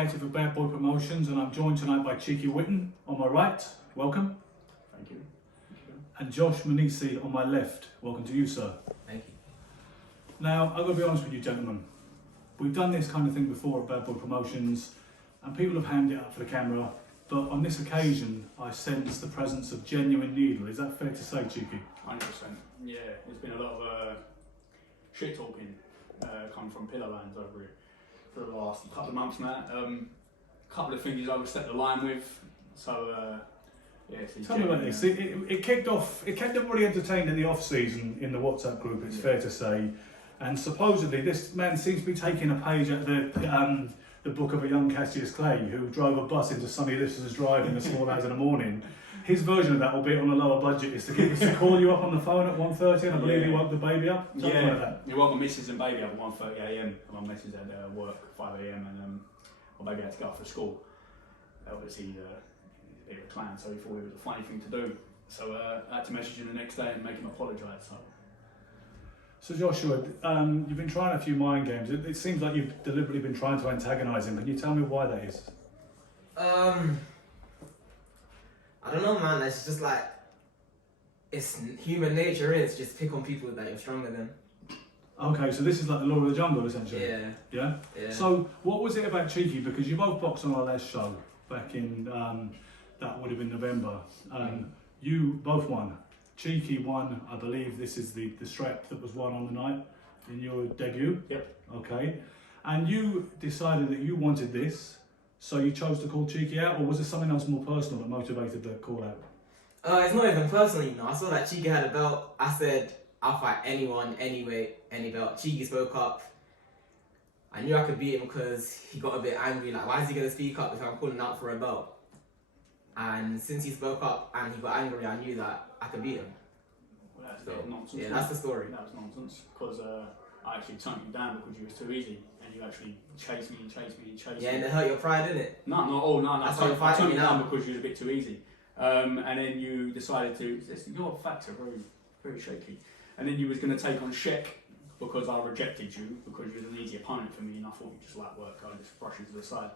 creative of Bad Boy Promotions, and I'm joined tonight by Cheeky Witten on my right. Welcome. Thank you. And Josh Manisi on my left. Welcome to you, sir. Thank you. Now, I've got to be honest with you, gentlemen. We've done this kind of thing before at Bad Boy Promotions, and people have hammed it up for the camera, but on this occasion, I sense the presence of genuine needle. Is that fair to say, Cheeky? 100%. Yeah, there's been a lot of shit talking coming from Pillar Lands over here for the last couple of months now. A couple of things he's overstepped the line with. So, yeah. Tell me about this. It kicked off, it kept everybody entertained in the off season in the WhatsApp group, it's fair to say. And supposedly this man seems to be taking a page out of the book of a young Cassius Clay who drove a bus into sunny Lister's Drive in the small hours in the morning. His version of that, albeit on a lower budget, is to call you up on the phone at 1:30 and I believe he woke the baby up. Tell me about that. He woke my missus and baby up at 1:30 AM and my missus had work 5 AM and my baby had to go off for school. Obviously he's a bit of a clown, so he thought it was a funny thing to do. So I had to message him the next day and make him apologise. So Joshua, you've been trying a few mind games. It seems like you've deliberately been trying to antagonise him. Can you tell me why that is? I don't know, man. It's just like, it's human nature is just pick on people that you're stronger than. Okay, so this is like the law of the jungle, essentially. Yeah. Yeah? Yeah. So what was it about Cheeky? Because you both boxed on our last show back in, that would have been November. You both won. Cheeky won, I believe this is the strap that was won on the night in your debut. Yep. Okay. And you decided that you wanted this, so you chose to call Cheeky out, or was there something else more personal that motivated the call out? It's not even personal, you know. I saw that Cheeky had a belt. I said, I'll fight anyone, any weight, any belt. Cheeky spoke up. I knew I could beat him because he got a bit angry. Like, why is he going to speak up if I'm calling out for a belt? And since he spoke up and he got angry, I knew that I could beat him. Well, that's a bit of nonsense. Yeah, that's the story. That was nonsense because I actually turned you down because you was too easy and you actually chased me. Yeah, and it hurt your pride, didn't it? No. That's why you're I fighting turned me you down now. because you was a bit too easy. And then you decided to, your facts are very, very shaky. And then you was going to take on Sheck because I rejected you because you was an easy opponent for me and I thought you just like work, I just brush you to the side.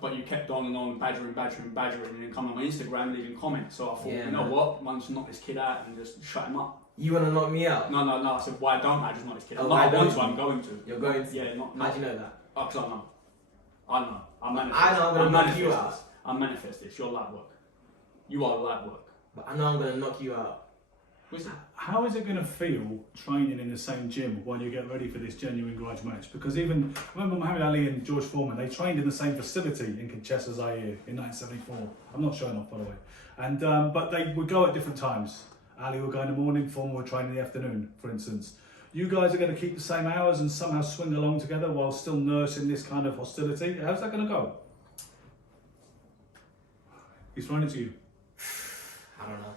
But you kept on badgering and then coming on my Instagram leaving comments. So I thought, Yeah, you know man. what, why don't you knock this kid out and just shut him up? You want to knock me out? No, I said, why don't I just knock this kid out? Oh, No, why I want don't to, you? I'm going to. You're going to? Yeah, How'd you know that? Oh, because I know. I know I'm I'm gonna knock you out. I manifest this. Your lab work. You are lab work. But I know I'm going to knock you out. How is it going to feel training in the same gym while you get ready for this genuine grudge match? Because even, remember Muhammad Ali and George Foreman, they trained in the same facility in Kinshasa, Zaire in 1974. I'm not showing off, by the way. And but they would go at different times. Ali would go in the morning, Foreman would train in the afternoon, for instance. You guys are going to keep the same hours and somehow swing along together while still nursing this kind of hostility. How's that going to go? He's throwing it to you. I don't know.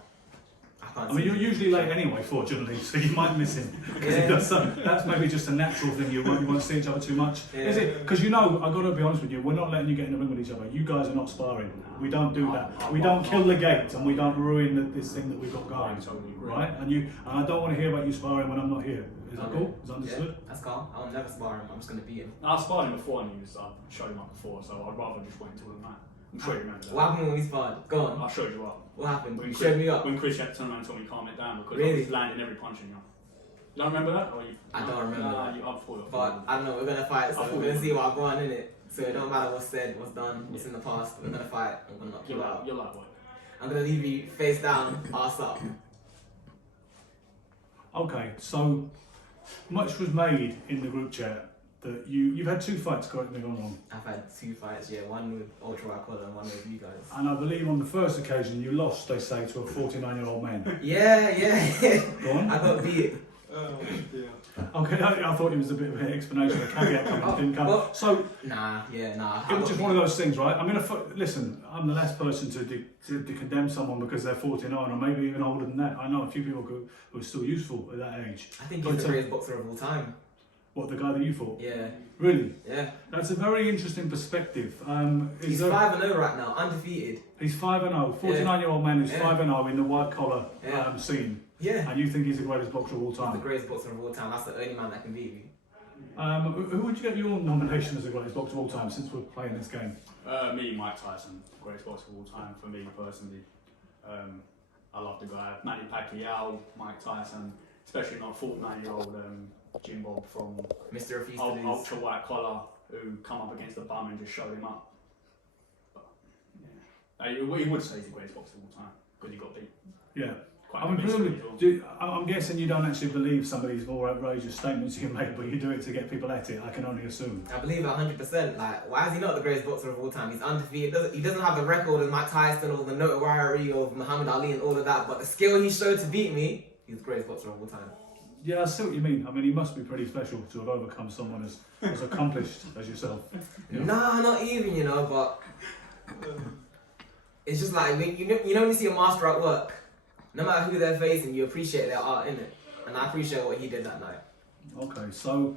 I mean, you're usually late anyway, fortunately, so you might miss him. Because he does so. That's maybe just a natural thing. You won't see each other too much. Yeah. Is it? Because you know, I've got to be honest with you, we're not letting you get in the ring with each other. You guys are not sparring. We don't do that. We don't kill the gate and we don't ruin this thing that we've got going. Right? And I don't want to hear about you sparring when I'm not here. Is that cool? Is that understood? Yeah, that's calm. I'll never spar him. I'm just going to beat him. I sparred him before and I showed him up before, so I'd rather just wait until the night. I'm sure you remember that. What happened when we sparred? Go on. I showed you up. What happened? When You Chris- showed me up. When Chris had to turn around and told me to calm it down because I Really? was landing every punch in you. You don't remember that? I don't remember Nah, that. I thought But I don't know, we're going to fight, so I thought we're going you- to see what I'm going in it. So it don't matter what's said, what's done, what's in the past. We're going to fight. I'm going to knock you out. You're like what? I'm going to leave you face down, ass up. Okay, so much was made in the group chat that you've had 2 fights, correct me if I'm wrong. I've had 2 fights, yeah. One with Ultra Wakola and one with you guys. And I believe on the first occasion you lost, they say, to a 49-year-old man. Yeah. Go on. I got beat. Oh, dear. Okay, I thought it was a bit of an explanation, a caveat coming, didn't come. well- So, Nah. it was just one of those things, right? I mean, listen, I'm the last person to condemn someone because they're 49 or maybe even older than that. I know a few people who are still useful at that age. I think he's the greatest boxer of all time. What, the guy that you fought? Yeah. Really? Yeah. That's a very interesting perspective. He's 5-0 right now, undefeated. He's 5-0, 49-year-old man who's Yeah. 5-0 in the white collar Yeah. scene. Yeah. And you think he's the greatest boxer of all He's the time? greatest boxer of all time. That's the only man that can beat me. Who would you get your nomination as the greatest boxer of all time since we're playing this game? Me, Mike Tyson, greatest boxer of all time for me personally. I love the guy. Manny Pacquiao, Mike Tyson, especially not 49-year-old Jim Bob from Mr. Refuse to Lose. Ultra White Collar, who come up against the bum and just showed him up. But, yeah. He would say he's the greatest boxer of all time because he got beat. Yeah. Quite I mean, convincingly presumably, as well. I'm guessing you don't actually believe some of these more outrageous statements you make, but you do it to get people at it. I can only assume. I believe it 100%. Like, why is he not the greatest boxer of all time? He's undefeated. He doesn't have the record of Mike Tyson or the notoriety of Muhammad Ali and all of that, but the skill he showed to beat me, he's the greatest boxer of all time. Yeah, I see what you mean. I mean, he must be pretty special to have overcome someone as accomplished as yourself. Yeah. Nah, not even, you know, but it's just like, when you know when you see a master at work, no matter who they're facing, you appreciate their art, innit? And I appreciate what he did that night. Okay, so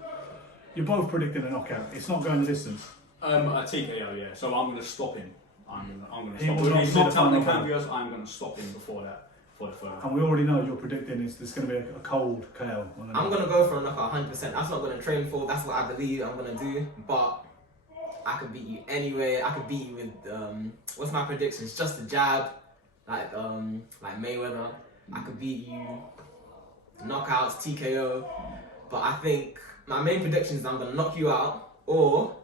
you're both predicting a knockout. It's not going the distance. A TKO, yeah. So I'm going to stop him. I'm going to He stop will him. not He's see the knocked out the final Cambios. I'm going to stop him before that, for the third. And we already know you're predicting there's going to be a cold KO. I'm going to go for a knockout 100%. That's not going to train for. That's what I believe I'm going to do. But I could beat you anyway. I could beat you with, what's my predictions? Just a jab, like Mayweather. I could beat you knockouts, TKO. But I think my main prediction is I'm going to knock you out, or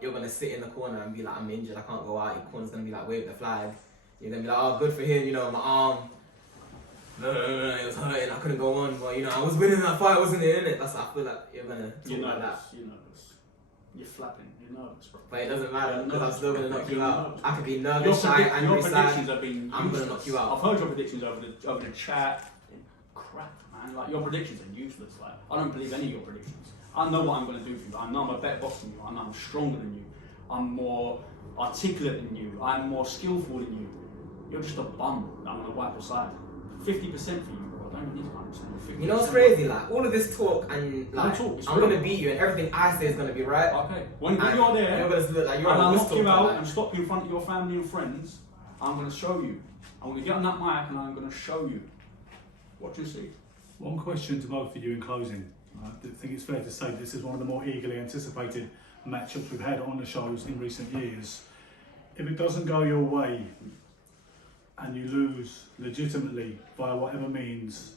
you're going to sit in the corner and be like, I'm injured, I can't go out. Your corner's going to be like, wave the flag. You're going to be like, oh, good for him, you know, my arm. No, it was hurting, I couldn't go on. But, you know, I was winning that fight, wasn't it, innit? That's what I feel like you're going to talk like that. You're nervous. You're flapping. You're nervous, bro. But it doesn't matter, because I'm still going to knock you out. Nervous. I could be nervous, shy, angry, sad. predictions have been I'm going to useless. knock you out. I've heard your predictions over the chat. Crap, man. Like, your predictions are useless. Like, I don't believe any of your predictions. I know what I'm going to do for you. I know I'm a better boxer than you. I know I'm stronger than you. I'm more articulate than you. I'm more skillful than you. You're just a bum that I'm going to wipe aside. 50% for you, bro. I don't even need 100%. You know what's crazy? Like, all of this talk and like, it's I'm real. going to beat you and everything I say is going to be right. Okay. When And you're there, you're going to look like you're and on I'll this knock you talk, out like- and stop you in front of your family and friends, I'm going to show you. I'm going to get on that mic and I'm going to show you. Watch and see. One question to both of you in closing. I think it's fair to say this is one of the more eagerly anticipated matchups we've had on the shows in recent years. If it doesn't go your way and you lose legitimately via whatever means,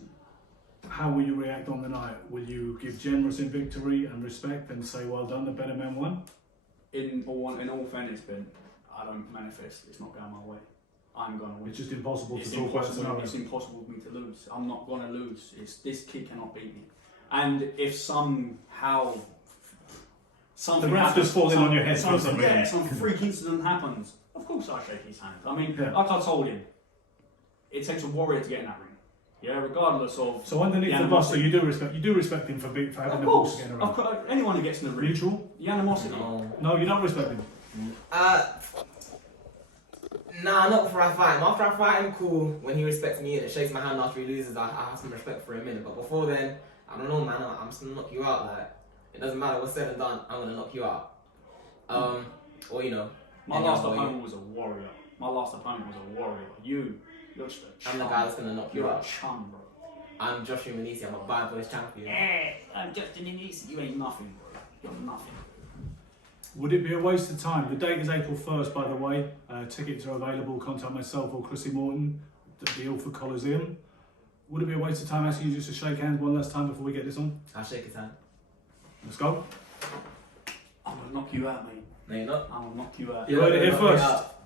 how will you react on the night? Will you give generous in victory and respect and say, well done, the better man won? In all fairness, Ben, I don't manifest. It's not going my way. I'm going to win. It's just impossible It's to talk about impossible. scenario. It's impossible for me to lose. I'm not going to lose. This kid cannot beat me. And if somehow something The rafters falling on your head for some reason. yeah, some freak incident happens, of course I shake his hand. I mean, Yeah. like I told him, it takes a warrior to get in that ring. Yeah, regardless of. So underneath the bus, so you do respect him for having Of the course, balls to get of around. course, anyone who gets in the ring. Neutral? The animosity. No, you don't respect him. Nah, not before I fight him. After I fight him, cool. When he respects me and it shakes my hand after he loses, I have some respect for him, innit? But before then, I don't know, man. I'm just gonna knock you out. Like, it doesn't matter what's said and done. I'm gonna knock you out. Or you know, My any last other way. opponent was a warrior. My last opponent was a warrior. You're just a chum. I'm the guy that's gonna knock you You're out. a chum, bro. I'm Joshua Manisi. I'm a bad boys champion. Yeah, I'm Justin Inisi. You ain't nothing, bro. You're nothing. Would it be a waste of time? The date is April 1st, by the way. Tickets are available. Contact myself or Chrissy Morton, the Ilford Coliseum. Would it be a waste of time asking you just to shake hands one last time before we get this on? I'll shake his hand. Let's go. I'm gonna knock you out, mate. No, you're not. I'm gonna knock you out. You heard it here Knock me first. out.